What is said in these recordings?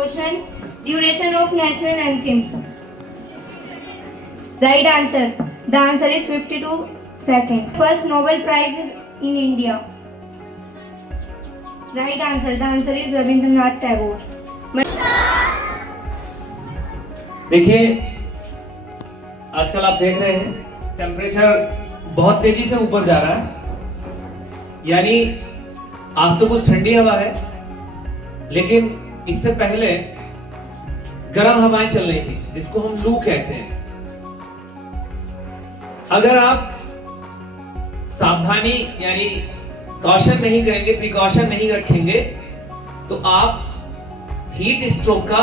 Question: Duration of national anthem. Right answer. The answer is 52 seconds. First Nobel Prize in India. Right answer. The answer is Rabindranath Tagore. देखिए, आजकल आप देख रहे हैं temperature बहुत तेजी से ऊपर जा रहा है। यानी आज तो कुछ ठंडी हवा है, लेकिन इससे पहले गर्म हवाएं चल रही थी, जिसको हम लू कहते हैं। अगर आप सावधानी यानी कॉशन नहीं करेंगे, प्रिकॉशन नहीं रखेंगे, तो आप हीट स्ट्रोक का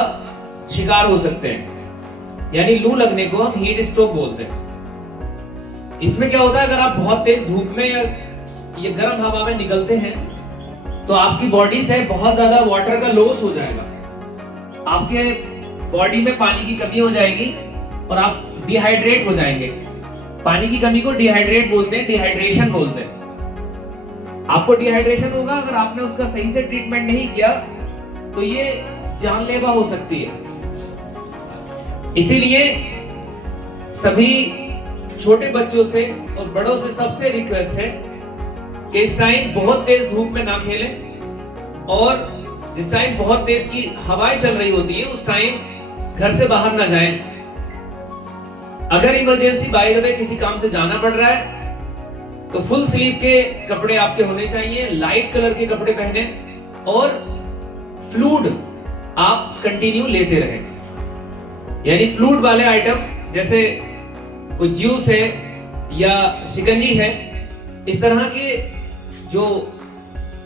शिकार हो सकते हैं। यानी लू लगने को हम हीट स्ट्रोक बोलते हैं। इसमें क्या होता है, अगर आप बहुत तेज धूप में या गर्म हवा में निकलते हैं, तो आपकी बॉडी से बहुत ज्यादा वाटर का लॉस हो जाएगा। आपके बॉडी में पानी की कमी हो जाएगी और आप डिहाइड्रेट हो जाएंगे। पानी की कमी को डिहाइड्रेट बोलते हैं, डिहाइड्रेशन बोलते हैं। आपको डिहाइड्रेशन होगा, अगर आपने उसका सही से ट्रीटमेंट नहीं किया तो ये जानलेवा हो सकती है। इसीलिए सभी छोटे बच्चों से और बड़ों से सबसे रिक्वेस्ट है कि इस टाइम बहुत तेज धूप में ना खेलें, और जिस टाइम बहुत तेज की हवाएं चल रही होती है उस टाइम घर से बाहर ना जाएं। अगर इमरजेंसी बाय द वे किसी काम से जाना पड़ रहा है तो फुल स्लीव के कपड़े आपके होने चाहिए, लाइट कलर के कपड़े पहने, और फ्लूइड आप कंटिन्यू लेते रहें। यानी फ्लूइड वाले आइटम जैसे कोई जूस है या शिकंजी है, इस तरह के जो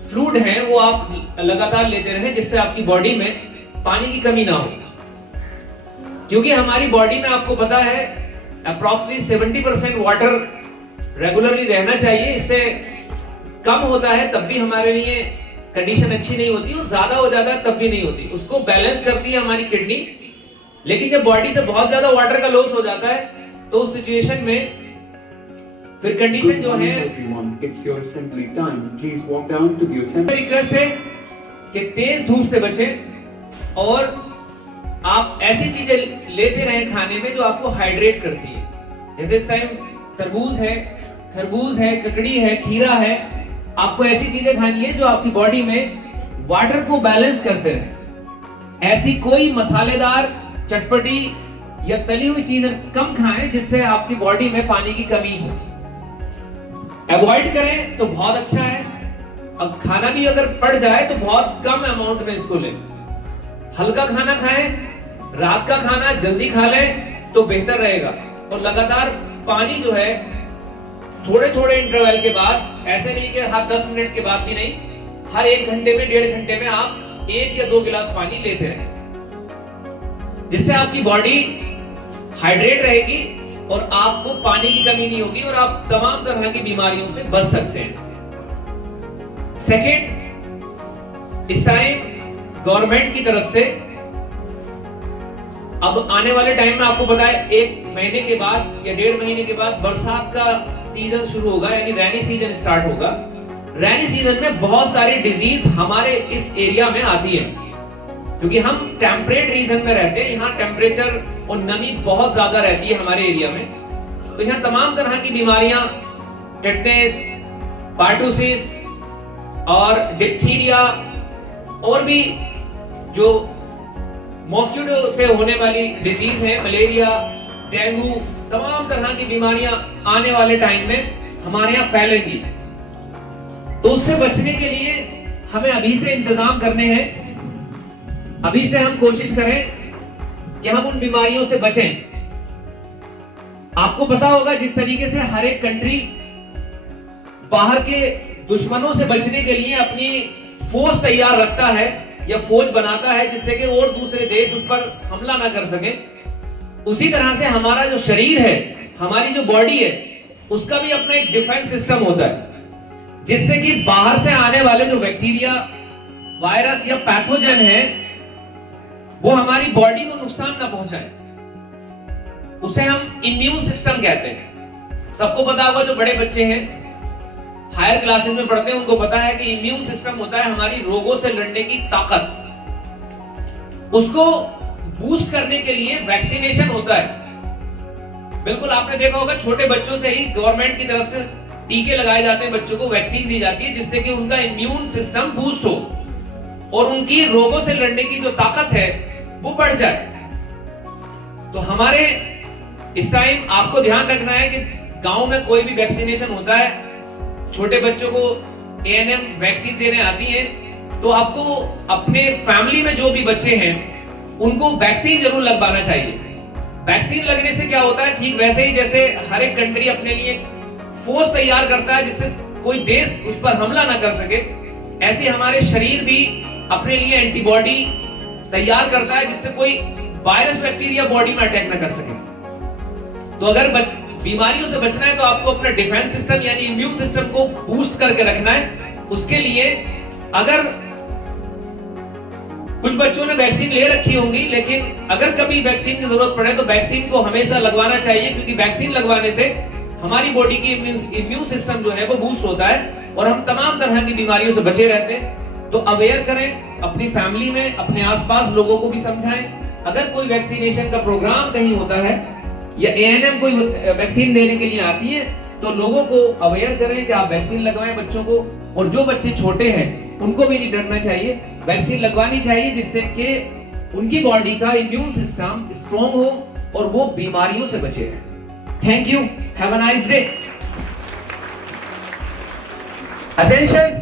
फ्लूइड है वो आप लगातार लेते रहें, जिससे आपकी बॉडी में पानी की कमी ना हो। क्योंकि हमारी बॉडी में आपको पता है अप्रॉक्सीमेटली 70% वाटर रेगुलरली रहना चाहिए। इससे कम होता है तब भी हमारे लिए कंडीशन अच्छी नहीं होती, और ज्यादा हो जाता है तब भी नहीं होती। उसको बैलेंस करती है हमारी किडनी। लेकिन जब बॉडी से बहुत ज्यादा वाटर का लॉस हो जाता है तो उस सिचुएशन में फिर कंडीशन जो है, रिक्वेस्ट है कि तेज धूप से बचें और आप ऐसी चीजें लेते रहें खाने में जो आपको हाइड्रेट करती है। जैसे इस टाइम तरबूज है, खरबूज है, ककड़ी है, खीरा है। आपको ऐसी चीजें खानी है जो आपकी बॉडी में वाटर को बैलेंस करते रहे। ऐसी कोई मसालेदार, चटपटी या तली हुई चीजें कम खाएं जिससे आपकी बॉडी में पानी की कमी हो। अवॉइड करें तो बहुत अच्छा है। अब खाना भी अगर पड़ जाए तो बहुत कम अमाउंट में इसको लें। हल्का खाना खाएं, रात का खाना जल्दी खा लें तो बेहतर रहेगा। और लगातार पानी जो है थोड़े थोड़े इंटरवल के बाद, ऐसे नहीं कि हर 10 मिनट के बाद भी नहीं, हर 1 घंटे में, 1.5 घंटे में आप 1 या 2 गिलास पानी लेते रहें, जिससे आपकी बॉडी हाइड्रेट रहेगी और आपको पानी की कमी नहीं होगी और आप तमाम तरह की बीमारियों से बच सकते हैं। सेकेंड, इस टाइम गवर्नमेंट की तरफ से अब आने वाले टाइम में आपको पता है 1 महीने के बाद या 1.5 महीने के बाद बरसात का सीजन शुरू होगा, यानी रैनी सीजन स्टार्ट होगा। रैनी सीजन में बहुत सारी डिजीज हमारे इस एरिया में आती है, क्योंकि हम टेम्परेट रीजन में रहते हैं। यहाँ टेम्परेचर और नमी बहुत ज्यादा रहती है हमारे एरिया में, तो यहाँ तमाम तरह की बीमारियां, टेटनेस, पार्टुसिस और डिप्थीरिया, और भी जो मॉस्किटो से होने वाली डिजीज है, मलेरिया, डेंगू, तमाम तरह की बीमारियां आने वाले टाइम में हमारे यहाँ फैलेंगी। तो उससे बचने के लिए हमें अभी से इंतजाम करने हैं। अभी से हम कोशिश करें कि हम उन बीमारियों से बचें। आपको पता होगा जिस तरीके से हर एक कंट्री बाहर के दुश्मनों से बचने के लिए अपनी फौज तैयार रखता है या फौज बनाता है, जिससे कि और दूसरे देश उस पर हमला ना कर सके, उसी तरह से हमारा जो शरीर है, हमारी जो बॉडी है, उसका भी अपना एक डिफेंस सिस्टम होता है, जिससे कि बाहर से आने वाले जो बैक्टीरिया, वायरस या पैथोजन है वो हमारी बॉडी को नुकसान ना पहुंचाए। उसे हम इम्यून सिस्टम कहते हैं। सबको पता होगा, जो बड़े बच्चे हैं, हायर क्लासेस में पढ़ते हैं, उनको पता है कि इम्यून सिस्टम होता है हमारी रोगों से लड़ने की ताकत। उसको बूस्ट करने के लिए वैक्सीनेशन होता है। बिल्कुल आपने देखा होगा, छोटे बच्चों से ही गवर्नमेंट की तरफ से टीके लगाए जाते हैं, बच्चों को वैक्सीन दी जाती है जिससे कि उनका इम्यून सिस्टम बूस्ट हो और उनकी रोगों से लड़ने की जो ताकत है वो बढ़ जाए। तो हमारे इस टाइम आपको ध्यान रखना है कि गांव में कोई भी वैक्सीनेशन होता है, छोटे बच्चों को एएनएम वैक्सीन देने आती है, तो आपको अपने फैमिली में जो भी बच्चे हैं उनको वैक्सीन जरूर लगवाना चाहिए। वैक्सीन लगने से क्या होता है, ठीक वैसे ही जैसे हर एक कंट्री अपने लिए फोर्स तैयार करता है जिससे कोई देश उस पर हमला ना कर सके, ऐसे हमारे शरीर भी अपने लिए एंटीबॉडी तैयार करता है जिससे कोई वायरस बैक्टीरिया बॉडी में अटैक ना कर सके। तो अगर बीमारियों से बचना है तो आपको अपना डिफेंस सिस्टम यानी इम्यून सिस्टम को बूस्ट करके रखना है। उसके लिए अगर कुछ बच्चों ने वैक्सीन ले रखी होंगी, लेकिन अगर कभी वैक्सीन की जरूरत पड़े तो वैक्सीन को हमेशा लगवाना चाहिए, क्योंकि वैक्सीन लगवाने से हमारी बॉडी की इम्यून सिस्टम जो है वो बूस्ट होता है और हम तमाम तरह की बीमारियों से बचे रहते हैं। तो अवेयर करें, अपनी फैमिली में, अपने आसपास लोगों को भी समझाएं। अगर कोई वैक्सीनेशन का प्रोग्राम कहीं होता है या एएनएम कोई वैक्सीन देने के लिए आती है तो लोगों को अवेयर करें कि आप वैक्सीन लगवाएं बच्चों को। और जो बच्चे छोटे हैं उनको भी नहीं डरना चाहिए, वैक्सीन लगवानी चाहिए जिससे कि उनकी बॉडी का इम्यून सिस्टम स्ट्रॉन्ग हो और वो बीमारियों से बचे रहें। Thank you, have a nice day. Attention.